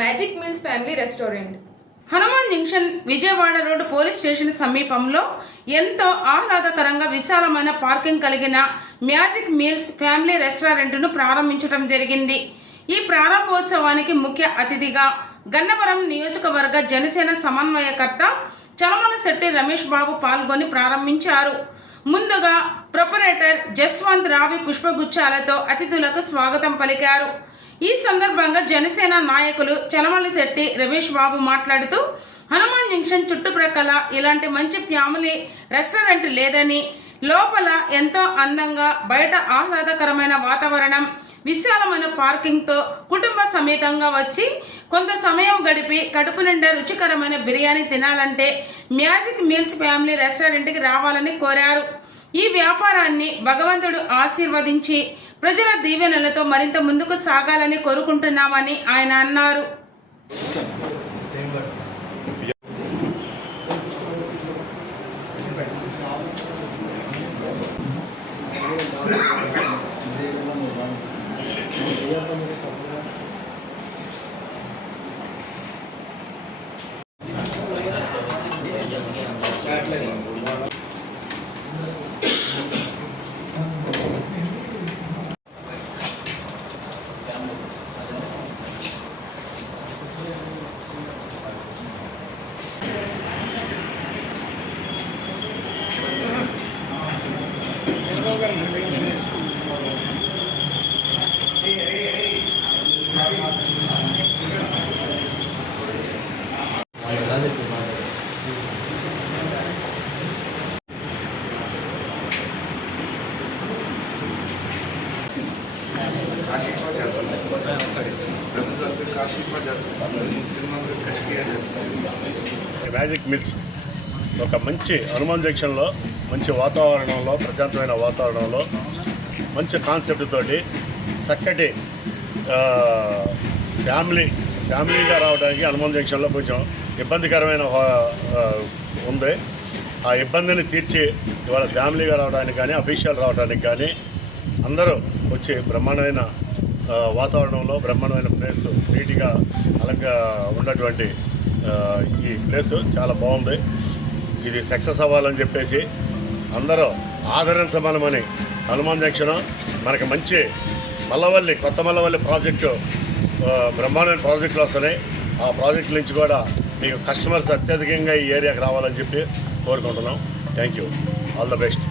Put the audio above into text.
Magic meals family restaurant. Hanuman junction Vijayawada road police station సమీపంలో ఎంతో ఆహ్లాదకరంగా విశాలమైన పార్కింగ్ కలిగిన మ్యాజిక్ మీల్స్ ఫ్యామిలీ రెస్టారెంట్ను ప్రారంభించడం జరిగింది. ఈ ప్రారంభోత్సవానికి ముఖ్య అతిథిగా గన్నవరం నియోజకవర్గ జనసేన సమన్వయకర్త చలమలశెట్టి రమేష్ బాబు పాల్గొని ప్రారంభించారు. ముందుగా ప్రొపరేటర్ జస్వంత్ రావి పుష్పగుచ్చాలతో అతిథులకు స్వాగతం పలికారు. ఈ సందర్భంగా జనసేన నాయకులు చలమలశెట్టి రమేష్ బాబు మాట్లాడుతూ హనుమాన్ జంక్షన్ చుట్టుప్రక్కల ఇలాంటి మంచి ఫ్యామిలీ రెస్టారెంట్ లేదని, లోపల ఎంతో అందంగా, బయట ఆహ్లాదకరమైన వాతావరణం, విశాలమైన పార్కింగ్తో కుటుంబ సమేతంగా వచ్చి కొంత సమయం గడిపి కడుపు నిండా రుచికరమైన బిర్యానీ తినాలంటే మ్యాజిక్ మీల్స్ ఫ్యామిలీ రెస్టారెంట్కి రావాలని కోరారు. ఈ వ్యాపారాన్ని భగవంతుడు ఆశీర్వదించి ప్రజల దీవెనలతో మరింత ముందుకు సాగాలని కోరుకుంటున్నామని ఆయన అన్నారు. మ్యాజిక్ మిల్స్ ఒక మంచి హనుమాన్ జంక్షన్లో మంచి వాతావరణంలో, ప్రశాంతమైన వాతావరణంలో, మంచి కాన్సెప్ట్ తోటి చక్కటి ఫ్యామిలీగా రావడానికి హనుమాన్ జంక్షన్లో కొంచెం ఇబ్బందికరమైన ఉంది. ఆ ఇబ్బందిని తీర్చి ఇవాళ ఫ్యామిలీగా రావడానికి కానీ, అఫీషియల్ రావడానికి కానీ అందరూ వచ్చి బ్రహ్మాండమైన వాతావరణంలో, బ్రహ్మాండమైన ప్లేస్, నీట్గా అలంగా ఉన్నటువంటి ఈ ప్లేసు చాలా బాగుంది. ఇది సక్సెస్ అవ్వాలని చెప్పేసి అందరూ ఆదరించమనమని హనుమాన్ జంక్షన్ మనకి మంచి కొత్త మల్లవల్లి ప్రాజెక్టు, బ్రహ్మాండమైన ప్రాజెక్టులు వస్తున్నాయి. ఆ ప్రాజెక్టుల నుంచి కూడా మీకు కస్టమర్స్ అత్యధికంగా ఈ ఏరియాకి రావాలని చెప్పి కోరుకుంటున్నాం. Thank you. All the best.